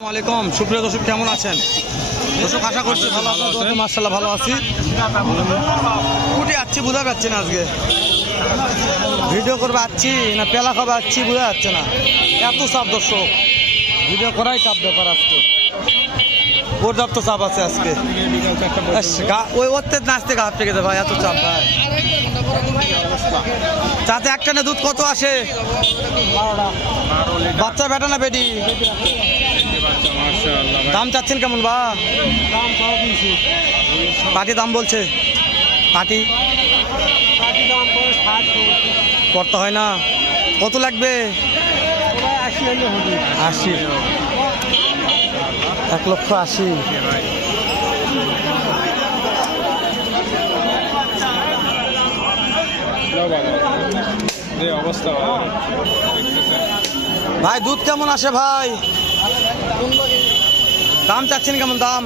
আসসালামাইকুম সুপ্রিয় দর্শক, কেমন আছেন দর্শক? আশা করছি ভালো আছেন। মাশাআল্লাহ ভালো আছি। কুটি আসছি বোঝা যাচ্ছে না, আজকে ভিডিও করবে আসছি না পেলা খাবে আসছি বোঝা যাচ্ছে না, এত চাপ দর্শক, ভিডিও করাই চাপ ব্যাপার। আজকে পর্যাপ্ত চাপ আছে আজকে, ওই ওতে নাচতে গা হাঁপতে গেছে ভাই, এত চাপ ভাই। তাতে একটা না দুধ কত আসে? বাচ্চা বেটা না বেটি? দাম চাচ্ছেন কেমন বা? পাটি দাম বলছে, পাটি করতে হয় না, কত লাগবে? 80, 1,80,000। অবস্থা ভাই দুধ কেমন আসে ভাই? দাম চাচ্ছেন কেমন? দাম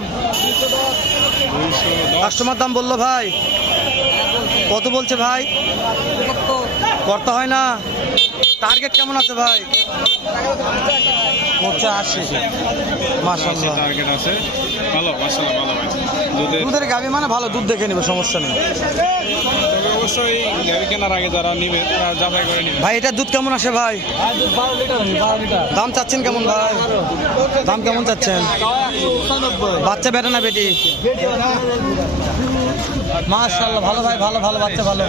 কাস্টমার দাম বললো ভাই, কত বলছে ভাই? করতে হয় না, টার্গেট কেমন আছে ভাই? 85। মাশাআল্লাহ টার্গেট আছে, ভালো মাশাআল্লাহ ভালো ভাই। দুধের গাভী মানে ভালো, দুধ দেখে নেবে, সমস্যা নেই। তবে অবশ্যই গাভী কেনার আগে যারা নিবে তারা যাচাই করে নিবে। ভাই এটা দুধ কেমন আসে ভাই? 12 লিটার। দাম চাচ্ছেন কেমন ভাই? দাম কেমন চাচ্ছেন? বাচ্চা বেটা না বেটি? মাশাআল্লাহ ভালো ভাই, ভালো ভালো বাচ্চা ভালো।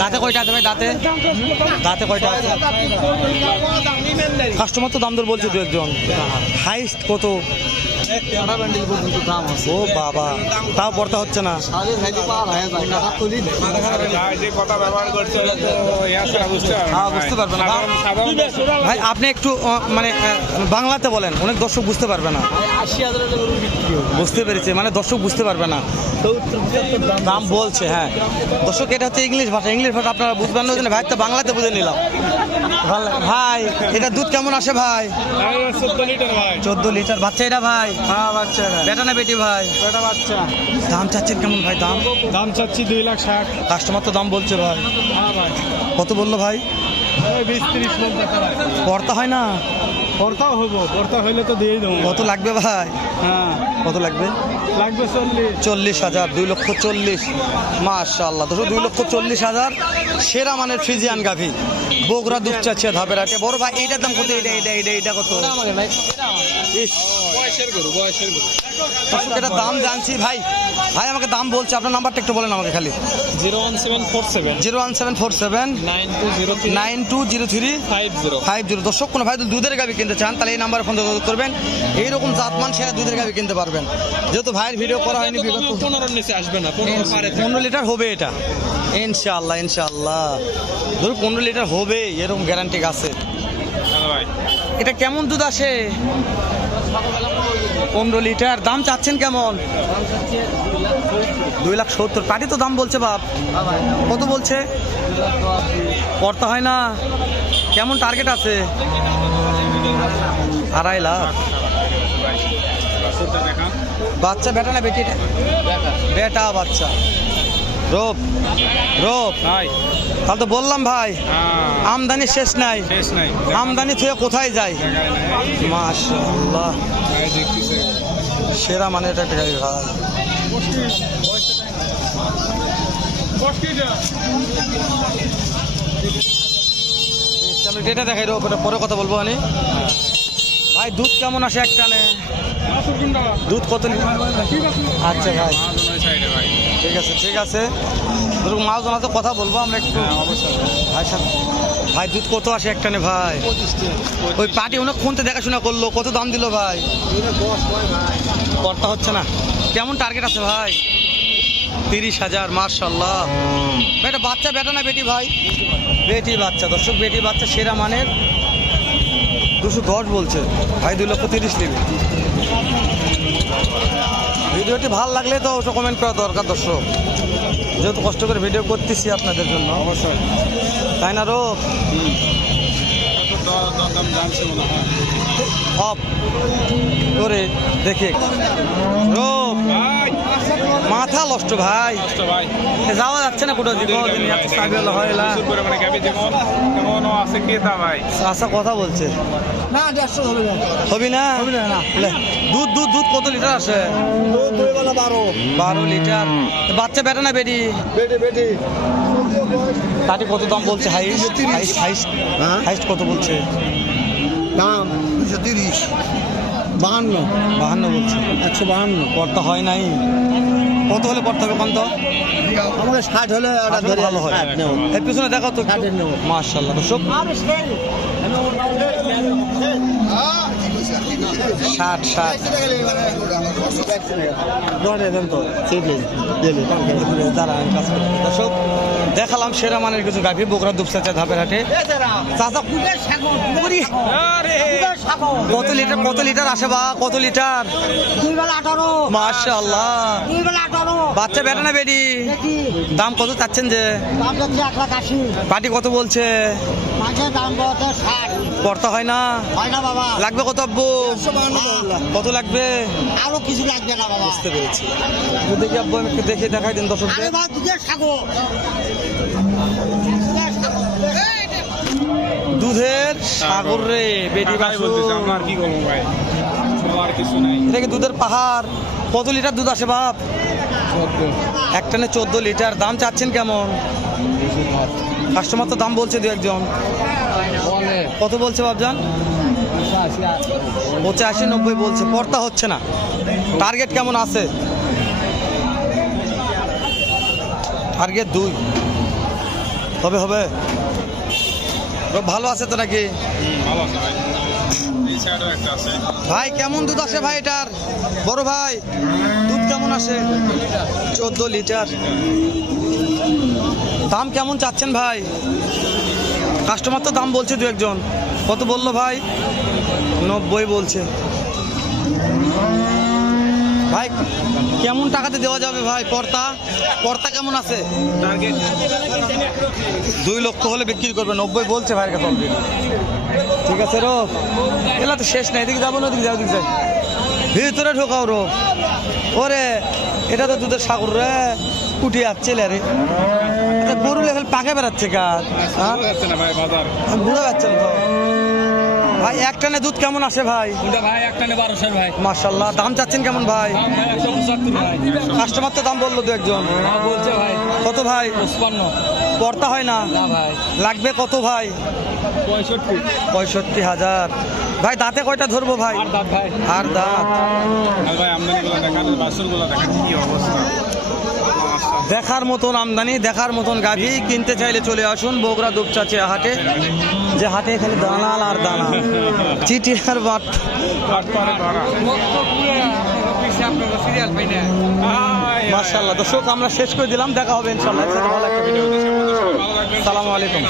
দাঁতে কয়টা আছে ভাই? দাঁতে কয়টা আছে? কাস্টমার তো দাম দর বলছে দু একজন। হাইস্ট কত? ও বাবা, তাও পড়তে হচ্ছে না। যে কথা ব্যবহার করছে বুঝতে পারবে না ভাই, আপনি একটু মানে বাংলাতে বলেন, অনেক দর্শক বুঝতে পারবে না। 80,000 বুঝতে পেরেছি, মানে দর্শক বুঝতে পারবে না, দাম বলছে। হ্যাঁ দর্শক, এটা হচ্ছে ইংলিশ ভাষা, ইংলিশ ভাষা আপনারা বুঝবেন না, ভাই তো বাংলাতে বুঝে নিলাম। ভাই এটা দুধ কেমন আসে ভাই? 14 লিটার ভাই। 14 লিটার। বাচ্চা এটা ভাই? হ্যাঁ বাচ্চা, বেটা না বেটি ভাই? এটা বাচ্চা। দাম চাচ্ছেন কেমন ভাই? দাম চাচ্ছি 2,60,000। কাস্টমার তো দাম বলছে ভাই, হ্যাঁ ভাই, কত বললো ভাই? 20-30 লোক দেখা যায়। পড়তা হয় না, পড়তা হবো, পড়তা হইলে তো দিয়েই দেবো। কত লাগবে ভাই? হ্যাঁ কত লাগবে? লাগবে 40,000। 2,40,000। মাশাআল্লাহ দর্শক, 2,40,000 সেরা মানের ফ্রিজিয়ান গাভী, বগুড়া দুধ চাচ্ছে ধাপের হাটে। বড় ভাই এইটার দাম কত? এটা কত? ইস, বয়সের গরু। দর্শক এটা দাম জানছি ভাই, ভাই আমাকে দাম বলছে। আপনার নাম্বারটা একটু বলেন আমাকে খালি। 01747 01747 9203 9203 50। 50। দর্শক কোনো ভাই দুধের গাভী কিনতে চান তাহলে এই নাম্বারে ফোন যোগাযোগ করবেন, এইরকম জাতমান সেরা দুধের গাভী কিনতে পারবেন। যেহেতু ভাইয়ের ভিডিও করা হয়নি বিগত 15 নিচে আসবে না, 15 লিটার হবে এটা ইনশাআল্লাহ। ধরুন 15 লিটার হবে, এরকম গ্যারান্টি আছে। ভাই এটা কেমন দুধ আসে? 15 লিটার। দাম চাচ্ছেন কেমন? 2,70,000। পাটি তো দাম বলছে বাপ, কত বলছে? করতে হয় না, কেমন টার্গেট আছে? 2.5 লাখ। বাচ্চা বেটা না বেটি? বেটা বাচ্চা। রোপ ভাই তাহলে তো বললাম ভাই, আমদানি শেষ নাই। আমদানি থেকে কোথায় যায়? মাশাআল্লাহ সেরা মানে এটা একটা গাড়ি ভাই। এটা দেখাই রোপ, পরে কথা বলবো আমি। ভাই দুধ কেমন আসে একটানে? দুধ কত? আচ্ছা ভাই ঠিক আছে ধরুন মাছ জানাতে কথা বলবো আমরা একটু। ভাই দুধ কত আসে একটানে ভাই? ওই পার্টি অনেকক্ষণ তো দেখাশোনা করলো, কত দাম দিল ভাই? করতে হচ্ছে না, কেমন টার্গেট আছে ভাই? 30,000। মাশাআল্লাহ। এটা বাচ্চা বেটা না বেটি ভাই? বেটি বাচ্চা। দর্শক বেটি বাচ্চা সেরা মানের, 210 বলছে ভাই, 2,30,000 নেবে। ভিডিওটি ভালো লাগলে তো অবশ্যই কমেন্ট করা দরকার দর্শক, যেহেতু কষ্ট করে ভিডিও করতেছি আপনাদের জন্য, অবশ্যই তাই না? রোপ অফ করে দেখে রোপ মাথা নষ্ট ভাই, কষ্ট ভাই। যাওয়া যাচ্ছে না কোথাও দিকে সাবিওয়ালা হয় এলা। প্রচুর পরিমাণে গাভী যেমন তেমনও আছে ক্রেতা ভাই। আচ্ছা কথা বলছে না 150 হবে না। হবি না না। লে, দুধ দুধ দুধ কত লিটার আসে? দুই বেলা 12 12 লিটার। বাচ্চা বেটা না বেটি? বেটি কাটি কত দাম বলছে? হাইস্ট হ্যাঁ? হাইস্ট কত বলছে? দাম 230 52 52 বলছে। 152 পড়তা হয় নাই, কত হলে পড়তে হবে কত? আমাদের 60 হলে ওটা ধরে ভালো হয়। 60 নেব। এর পিছনে দেখাও তো 60 নেব। মাশাআল্লাহ দর্শক 60 ধরে দেন তো সিডলি দিলে দাঁড়ান কাজ করতে। দর্শক দেখালাম সেরা মানের কিছু গাভী বগুড়া দুপচাচা ধাপের হাটে। চাচা পুরি কত লিটার আসে বা কত লিটার? 2 বেলা 18 মাশাআল্লাহ। 2 বেলা 18 বাচ্চা বেটা না বেটি? দাম কত চাচ্ছেন যে? দাম যাচ্ছে 180 পাটি কত বলছে? মাছের দাম কত 60 পড়তা হয় না? হয় না বাবা, লাগবে কত আব্বু? কত লাগবে? আরো কিছু লাগবে না বাবা। বুঝতে পেরেছি। দেখি আব্বু আমি একটু দেখে দেখাই দিন আরে দর্শকদের। ভাই দুধের সাগর, দুধের সাগর রে বেটি ভাই বলতেছে, আমরা আর কি করবো ভাই, বলার কিছু নাই। এটা কি দুধের পাহাড়? কত লিটার দুধ আসে বাপ? এক টানে 14 লিটার। দাম চাচ্ছেন কেমন? কাস্টমার তো দাম বলছে দু একজন। কত বলছে বাপজান? 85-90 বলছে। পড়তা হচ্ছে না। টার্গেট কেমন আছে? টার্গেট 2। হবে হবে। ভালো আছে তো নাকি ভালো আছে ভাই। এই সাইডেও একটা আছে। ভাই? কেমন দুধ আসে ভাই এটার? বড় ভাই দুধ কেমন আসে? 14 লিটার। দাম কেমন চাচ্ছেন ভাই? কাস্টমার তো দাম বলছে দু একজন। কত বললো ভাই? 90 বলছে। ভাই কেমন টাকাতে দেওয়া যাবে ভাই? পর্তা কেমন আছে? টার্গেট 2 লক্ষ হলে বিক্রি করবে। 90 বলছে ভাইয়ের কাছে অলরেডি। ঠিক আছে রো, এলা তো শেষ নাই। এদিকে যাবো না, ওদিকে যাও, দিকে যাই। ভিতরে ঢোকাও রো। ওরে এটা তো দুধের সাগর রে, উঠে যাচ্ছে রে। এটা গরু লেভেল পাকে বেড়াচ্ছে কাজ। হ্যাঁ যাচ্ছে না ভাই বাজার। বুঝতে পারছেন তো ভাই? এক টানে দুধ কেমন আসে ভাই? কোনটা ভাই? একটা নে 1200 ভাই। মাশাআল্লাহ। দাম চাচ্ছেন কেমন ভাই? দাম ভাই 175 ভাই। কাস্টমার তো দাম বললো দু একজন। দাম বলছে ভাই কত ভাই? 55 পড়তা হয় না? না ভাই, লাগবে কত ভাই? 65 65,000। ভাই দাঁতে কয়টা ধরবো ভাই? আর দাঁত ভাই। আর দাঁত আর ভাই আমদানিগুলো দেখান, বাছুরগুলো দেখান কি অবস্থা। দেখার মতন আমদানি, দেখার মতন গাভী। কিনতে চাইলে চলে আসুন বগুড়া দুপচাচিয়া হাটে। যে হাটে খালি দালাল আর দালাল, চিঠি আর বাট। তারপরে ধরা। মাশাআল্লাহ দর্শক আমরা শেষ করে দিলাম। দেখা হবে ইনশাআল্লাহ। ভালো একটা ভিডিও। ভালো লাগবে। আসসালামু আলাইকুম।